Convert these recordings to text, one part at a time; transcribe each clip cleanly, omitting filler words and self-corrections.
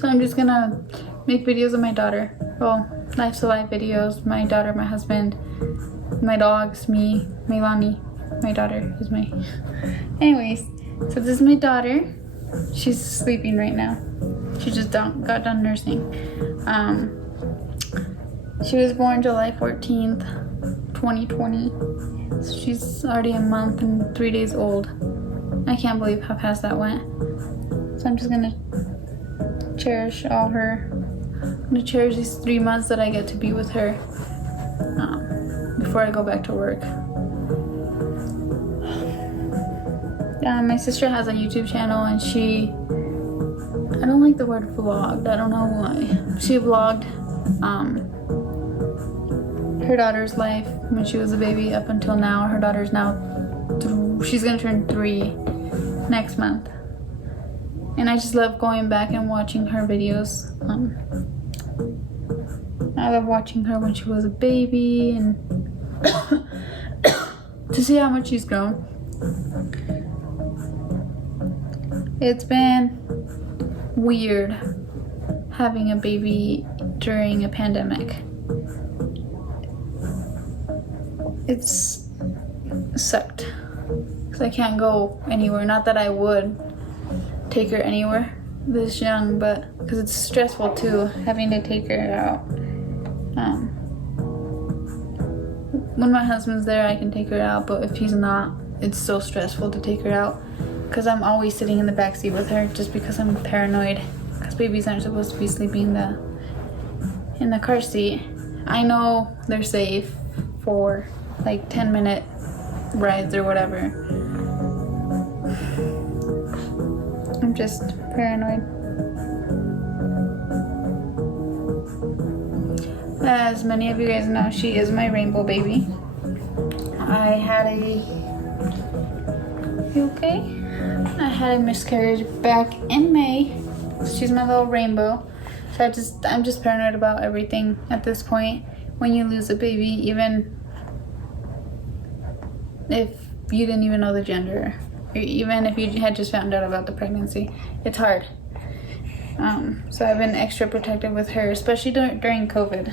So I'm just gonna make videos of my daughter. Well, life to life videos. My daughter, my husband, my dogs, me, Meilani. My daughter is me. Anyways, so this is my daughter. She's sleeping right now. She just got done nursing. She was born July 14th, 2020. So she's already a month and 3 days old. I can't believe how fast that went. So I'm just gonna cherish I'm gonna cherish these 3 months that I get to be with her before I go back to work. My sister has a YouTube channel and I don't like the word vlogged, I don't know why. She vlogged her daughter's life when she was a baby up until now. Her daughter's now, she's gonna turn 3 next month. And I just love going back and watching her videos. I love watching her when she was a baby and to see how much she's grown. It's been weird having a baby during a pandemic. It's sucked because I can't go anywhere. Not that I would take her anywhere this young, but because it's stressful too, having to take her out. When my husband's there, I can take her out, but if he's not, it's so stressful to take her out because I'm always sitting in the back seat with her just because I'm paranoid because babies aren't supposed to be sleeping in the car seat. I know they're safe for like 10-minute rides or whatever. I'm just paranoid. As many of you guys know, she is my rainbow baby. You okay? I had a miscarriage back in May. She's my little rainbow. So I'm just paranoid about everything at this point. When you lose a baby, even if you didn't even know the gender, or even if you had just found out about the pregnancy, it's hard. So I've been extra protective with her, especially during COVID.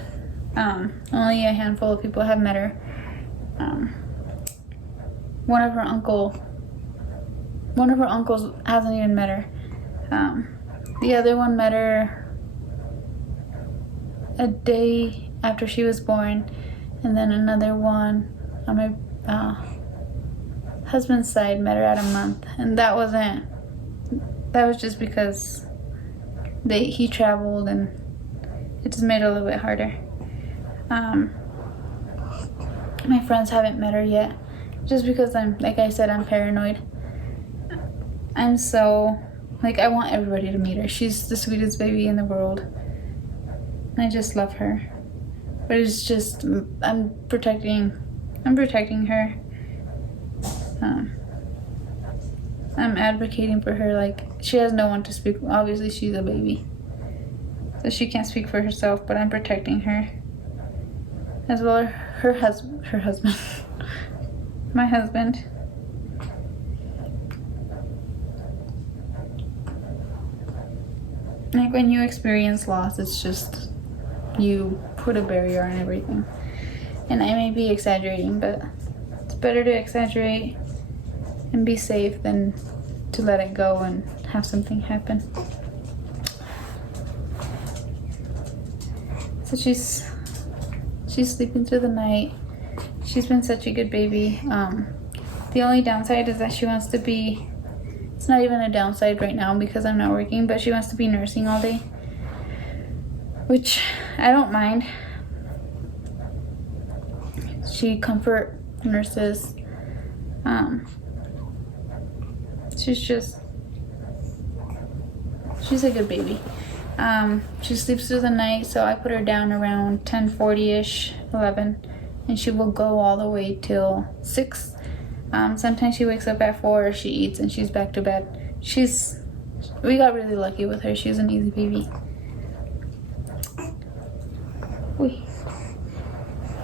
Only a handful of people have met her. One of her uncles hasn't even met her. The other one met her a day after she was born, and then another one on my husband's side met her at a month, and that was just because he traveled and it just made it a little bit harder. My friends haven't met her yet just because like I said, I'm paranoid. I want everybody to meet her. She's the sweetest baby in the world. I just love her. But it's just, I'm protecting her. I'm advocating for her. Like, she has no one to speak. Obviously, she's a baby, so she can't speak for herself, but I'm protecting her. As well as her husband. My husband. Like, when you experience loss, it's just, you put a barrier on everything. And I may be exaggerating, but it's better to exaggerate and be safe than to let it go and have something happen. So she's sleeping through the night. She's been such a good baby. The only downside is that she wants to be, it's not even a downside right now because I'm not working, but she wants to be nursing all day, which I don't mind. She comfort nurses. She's a good baby. She sleeps through the night, so I put her down around 10:40ish, 11, and she will go all the way till 6. Sometimes she wakes up at 4, she eats, and she's back to bed. We got really lucky with her. She's an easy baby.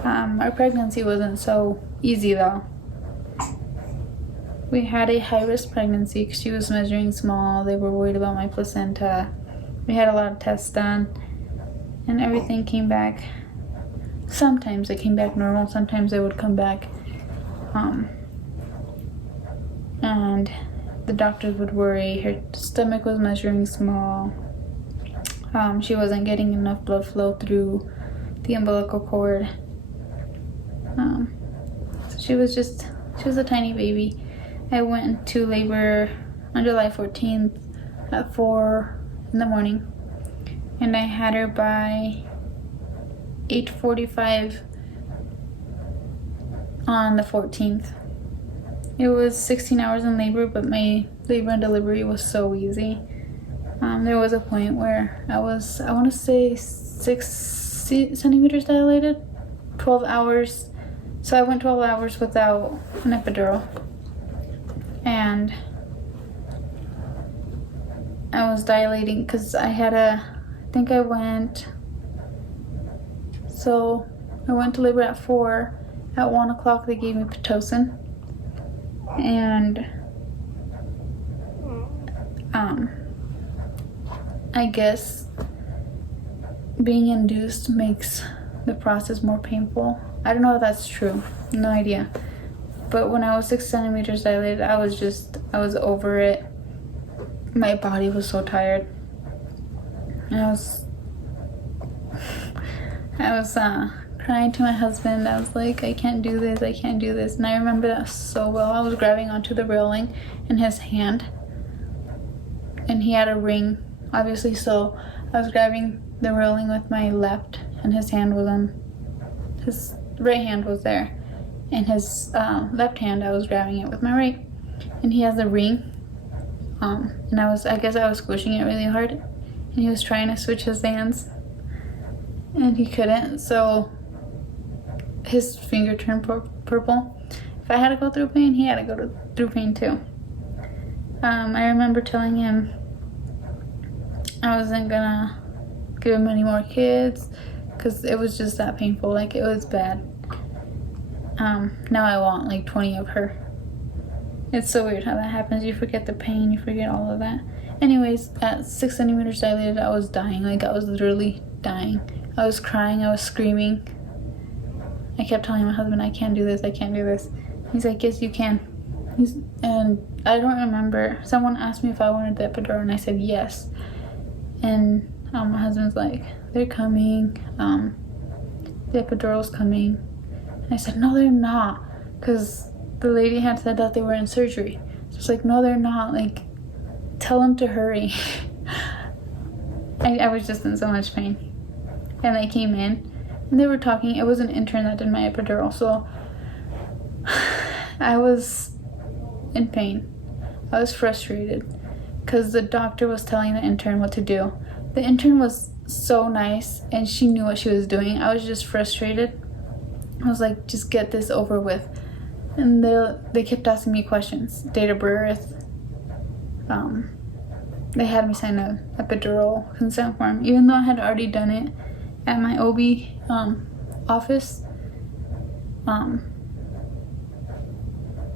Our pregnancy wasn't so easy though. We had a high-risk pregnancy because she was measuring small. They were worried about my placenta. We had a lot of tests done, and everything came back. Sometimes it came back normal, sometimes it would come back, and the doctors would worry. Her stomach was measuring small. She wasn't getting enough blood flow through the umbilical cord. She was a tiny baby. I went into labor on July 14th at 4 in the morning, and I had her by 8:45 on the 14th. It was 16 hours in labor, but my labor and delivery was so easy. There was a point where I want to say 6 centimeters dilated, 12 hours. So I went 12 hours without an epidural. And I was dilating because I went to labor at 4. At 1 o'clock they gave me Pitocin. And I guess being induced makes the process more painful. I don't know if that's true. No idea. But when I was 6 centimeters dilated, I was over it. My body was so tired. And I was crying to my husband. I was like, I can't do this. And I remember that so well. I was grabbing onto the railing in his hand. And he had a ring, obviously, so I was grabbing the railing with my left, and his right hand was there. And his left hand, I was grabbing it with my right. And he has a ring. And I guess I was squishing it really hard. And he was trying to switch his hands. And he couldn't, so his finger turned purple. If I had to go through pain, he had to go through pain too. I remember telling him I wasn't gonna give him any more kids because it was just that painful. Like, it was bad. Now I want like 20 of her. It's so weird how that happens. You forget the pain, you forget all of that. Anyways, at 6 centimeters dilated, I was dying. Like, I was literally dying. I was crying, I was screaming. I kept telling my husband, I can't do this. He's like, yes, you can. And I don't remember. Someone asked me if I wanted the epidural, and I said yes. And my husband's like, they're coming. The epidural's coming. And I said, no, they're not. Because the lady had said that they were in surgery. So it's like, no, they're not. Like, tell them to hurry. I was just in so much pain. And they came in, and they were talking. It was an intern that did my epidural, so I was in pain. I was frustrated because the doctor was telling the intern what to do. The intern was so nice, and she knew what she was doing. I was just frustrated. I was like, just get this over with. And they kept asking me questions. Date of birth. They had me sign a epidural consent form, even though I had already done it at my OB office.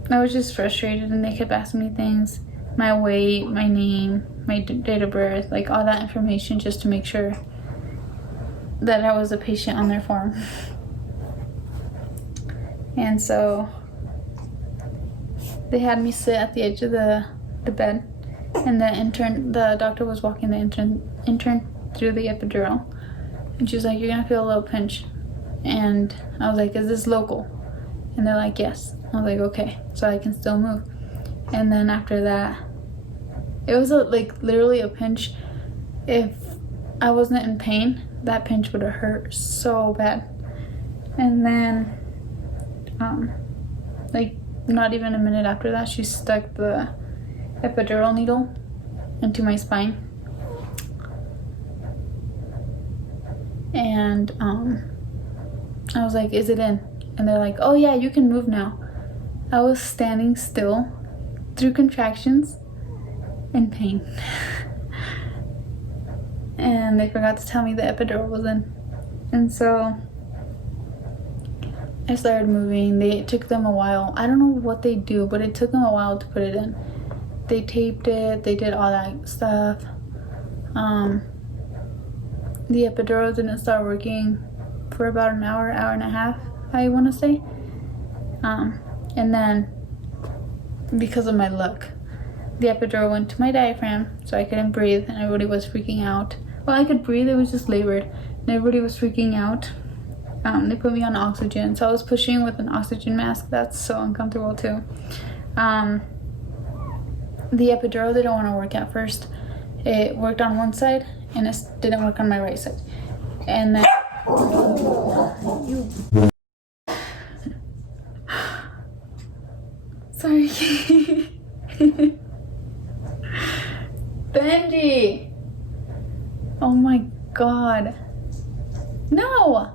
I was just frustrated, and they kept asking me things, my weight, my name, my date of birth, like all that information, just to make sure that I was a patient on their form. And so they had me sit at the edge of the bed, and the doctor was walking the intern through the epidural, and she was like, you're gonna feel a little pinch. And I was like, is this local? And they're like, yes. I was like, okay, so I can still move. And then after that, it was literally a pinch. If I wasn't in pain, that pinch would have hurt so bad. And then not even a minute after that, she stuck the epidural needle into my spine. And I was like, is it in? And they're like, oh yeah, you can move now. I was standing still through contractions in pain. And they forgot to tell me the epidural was in. And so I started moving. It took them a while. I don't know what they do, but it took them a while to put it in. They taped it. They did all that stuff. the epidural didn't start working for about an hour, hour and a half, I want to say. And then because of my luck, the epidural went to my diaphragm, so I couldn't breathe, and everybody was freaking out. Well, I could breathe, it was just labored, and everybody was freaking out. They put me on oxygen, so I was pushing with an oxygen mask. That's so uncomfortable too. The epidural didn't want to work at first. It worked on one side, and it didn't work on my right side. And then sorry. Benji! Oh my god. No!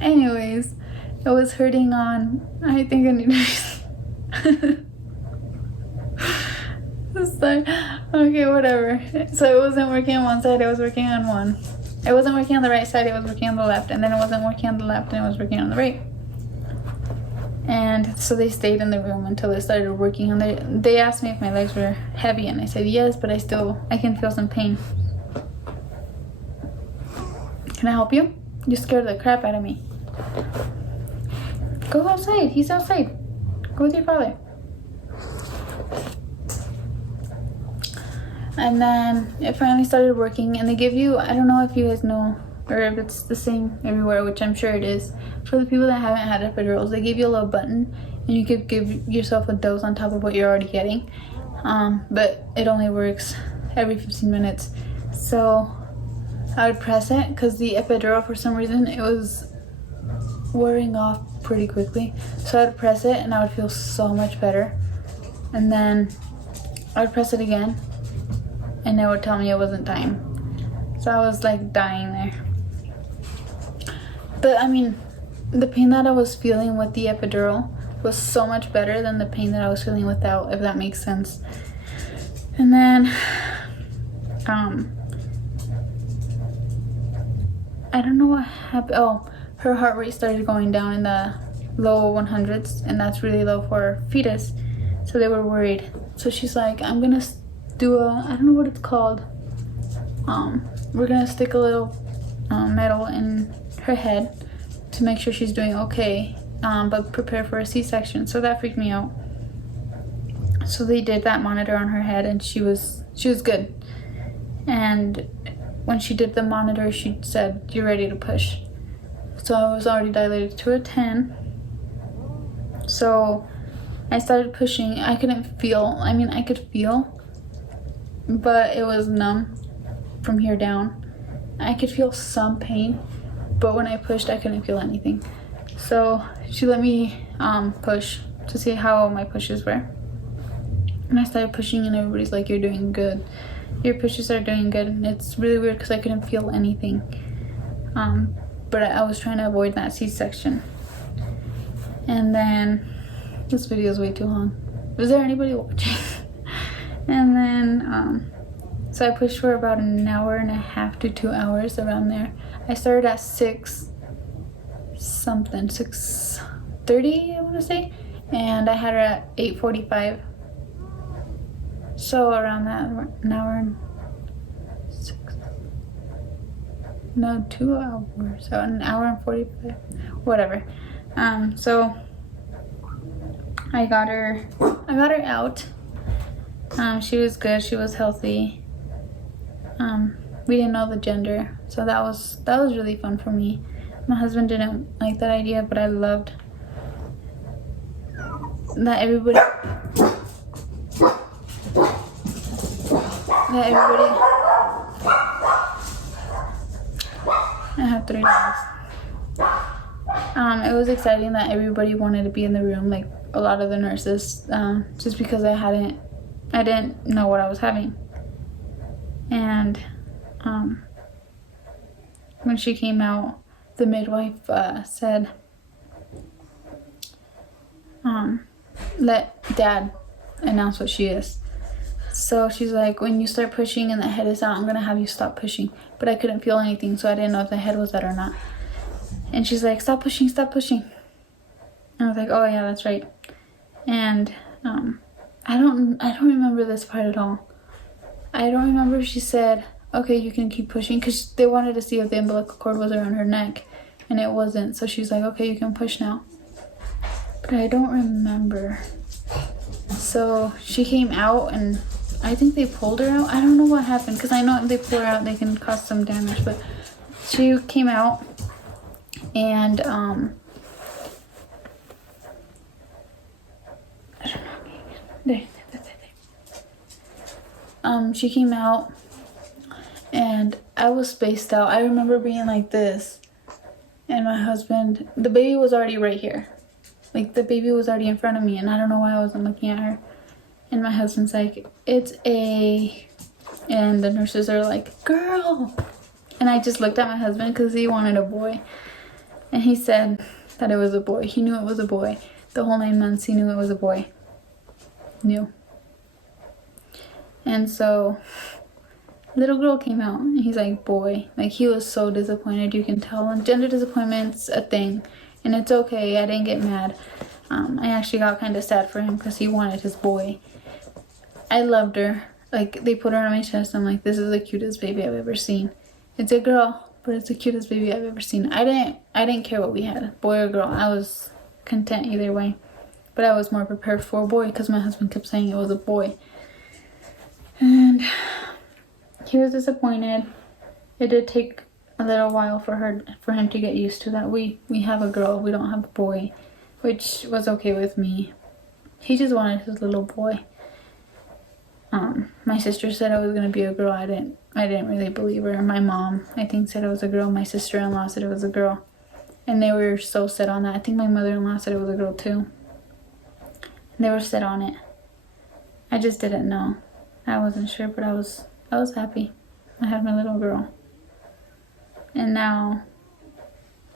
Anyways, it was hurting on, I think I need to okay, whatever. So it wasn't working on one side, it was working on one. It wasn't working on the right side, it was working on the left, and then it wasn't working on the left, and it was working on the right. And so they stayed in the room until it started working. And they asked me if my legs were heavy, and I said yes, but I can feel some pain. Can I help you? You scared the crap out of me. Go outside. He's outside. Go with your father. And then it finally started working, and they give you, I don't know if you guys know or if it's the same everywhere, which I'm sure it is. For the people that haven't had epidurals, they give you a little button, and you could give yourself a dose on top of what you're already getting. But it only works every 15 minutes. So I would press it, because the epidural, for some reason, it was wearing off pretty quickly. So I would press it, and I would feel so much better. And then I would press it again, and it would tell me it wasn't time. So I was like dying there. But I mean, the pain that I was feeling with the epidural was so much better than the pain that I was feeling without, if that makes sense. And then, I don't know what happened. Oh, her heart rate started going down in the low 100s, and that's really low for a fetus. So they were worried. So she's like, I'm gonna do I don't know what it's called. We're gonna stick a little metal in her head to make sure she's doing okay, but prepare for a C-section. So that freaked me out. So they did that monitor on her head, and she was good. And when she did the monitor, she said, "You're ready to push." So I was already dilated to a 10. So I started pushing. I couldn't feel. I mean, I could feel, but it was numb from here down. I could feel some pain, but when I pushed, I couldn't feel anything. So she let me push to see how my pushes were. And I started pushing, and everybody's like, "You're doing good. Your pushes are doing good." And it's really weird because I couldn't feel anything. But I was trying to avoid that C-section. And then, this video is way too long. Is there anybody watching? And then, so I pushed for about an hour and a half to 2 hours, around there. I started at 6:30, I want to say, and I had her at 8:45. So around that, an hour and 2 hours. So an hour and 45, whatever. So I got her out. She was good. She was healthy. We didn't know the gender, so that was really fun for me. My husband didn't like that idea, but I loved that everybody I have 3 dogs. It was exciting that everybody wanted to be in the room, like a lot of the nurses, just because I didn't know what I was having. And when she came out, the midwife said, let Dad announce what she is. So she's like, when you start pushing and the head is out, I'm gonna have you stop pushing. But I couldn't feel anything, so I didn't know if the head was out or not. And she's like, stop pushing, stop pushing. And I was like, oh yeah, that's right. And I don't remember this part at all. I don't remember if she said, okay, you can keep pushing, because they wanted to see if the umbilical cord was around her neck, and it wasn't. So she's like, okay, you can push now. But I don't remember. So she came out, and I think they pulled her out. I don't know what happened, because I know if they pull her out, they can cause some damage. But she came out, and she came out, and I was spaced out. I remember being like this, and my husband, the baby was already right here. Like, the baby was already in front of me, and I don't know why I wasn't looking at her. And my husband's like, it's a... And the nurses are like, girl! And I just looked at my husband because he wanted a boy. And he said that it was a boy. He knew it was a boy. The whole 9 months, he knew it was a boy. Knew. And so, little girl came out, and he's like, boy. Like, he was so disappointed, you can tell. And gender disappointment's a thing. And it's okay, I didn't get mad. I actually got kind of sad for him because he wanted his boy. I loved her. Like, they put her on my chest. I'm like, this is the cutest baby I've ever seen. It's a girl, but it's the cutest baby I've ever seen. I didn't care what we had, boy or girl. I was content either way. But I was more prepared for a boy because my husband kept saying it was a boy. And he was disappointed. It did take a little while for him to get used to that. We have a girl, we don't have a boy, which was okay with me. He just wanted his little boy. My sister said I was gonna be a girl. I didn't really believe her. My mom, I think, said it was a girl. My sister-in-law said it was a girl, and they were so set on that. I think my mother-in-law said it was a girl too. And they were set on it. I just didn't know. I wasn't sure, but I was happy. I had my little girl. And now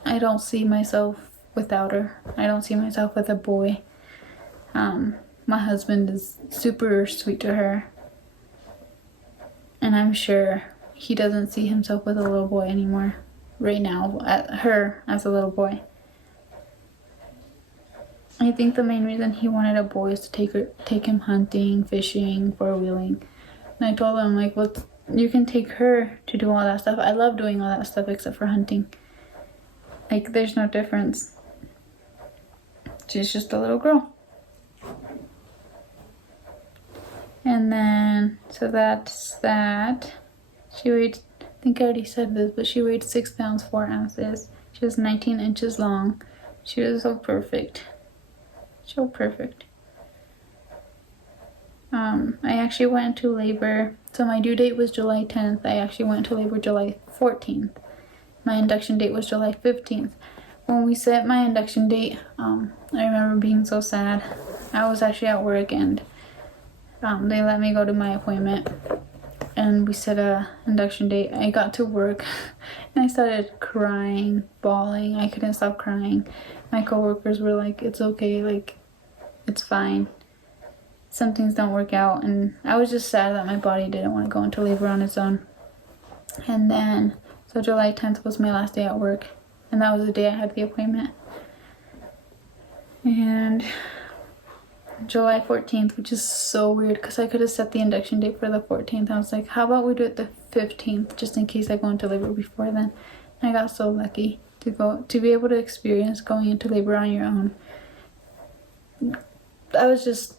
I don't see myself without her. I don't see myself with a boy. My husband is super sweet to her. And I'm sure he doesn't see himself with a little boy anymore. Right now, at her as a little boy. I think the main reason he wanted a boy is to take him hunting, fishing, four-wheeling. And I told him, like, well, you can take her to do all that stuff. I love doing all that stuff except for hunting. Like, there's no difference. She's just a little girl. And then, so that's that. She weighed, I think I already said this, but she weighed 6 pounds, 4 ounces. She was 19 inches long. She was so perfect. So perfect. I actually went into labor. So my due date was July 10th. I actually went into labor July 14th. My induction date was July 15th. When we set my induction date, I remember being so sad. I was actually at work, and they let me go to my appointment, and we set a induction date. I got to work and I started crying, bawling. I couldn't stop crying. My coworkers were like, it's okay, like, it's fine. Some things don't work out. And I was just sad that my body didn't want to go into labor on its own. And then, so July 10th was my last day at work, and that was the day I had the appointment. And July 14th, which is so weird because I could have set the induction date for the 14th. I was like, how about we do it the 15th, just in case I go into labor before then. And I got so lucky to be able to experience going into labor on your own. I was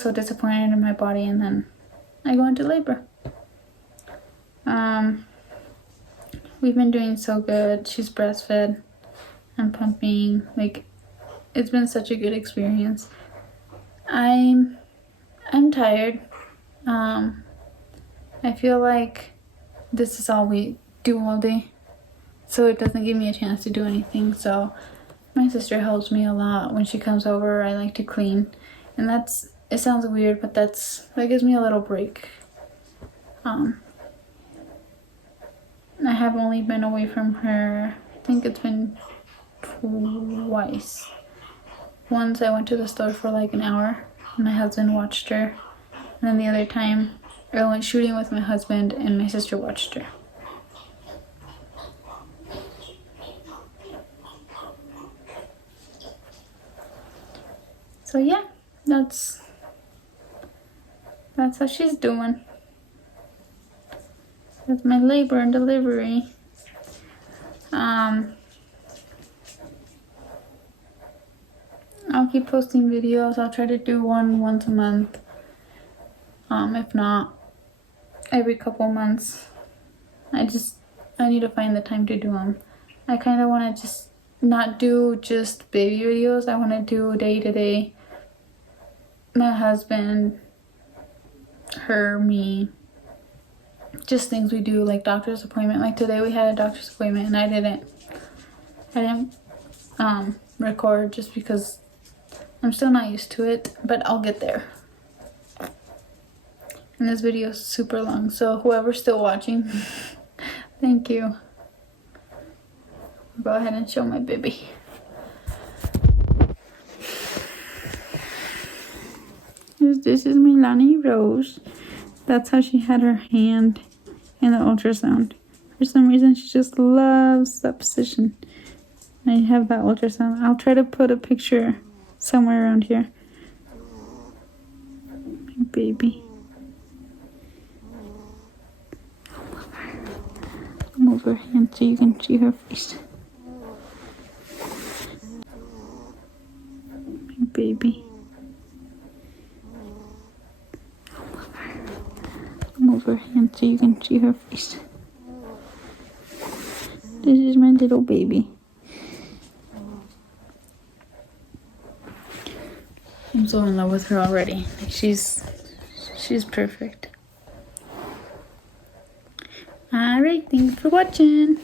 so disappointed in my body, and then I go into labor. We've been doing so good. She's breastfed. I'm pumping. Like, it's been such a good experience. I'm tired. I feel like this is all we do all day, so it doesn't give me a chance to do anything. So my sister helps me a lot. When she comes over, I like to clean, and it sounds weird, but that gives me a little break. I have only been away from her, I think it's been twice. Once I went to the store for like an hour, and my husband watched her. And then the other time, I went shooting with my husband, and my sister watched her. So yeah, that's how she's doing. with my labor and delivery. I'll keep posting videos. I'll try to do one once a month. If not, every couple months. I need to find the time to do them. I kind of want to just not do just baby videos. I want to do day to day. My husband, her, me. Just things we do, like doctor's appointment. Like today we had a doctor's appointment and I didn't record just because I'm still not used to it, but I'll get there. And this video is super long, so whoever's still watching, thank you. Go ahead and show my baby. This is Milani Rose. That's how she had her hand in the ultrasound. For some reason, she just loves that position. I have that ultrasound. I'll try to put a picture somewhere around here. My baby. Move her hand so you can see her face. My baby. Move her hand so you can see her face. This is my little baby. I'm so in love with her already. Like she's perfect. Alright, thanks for watching.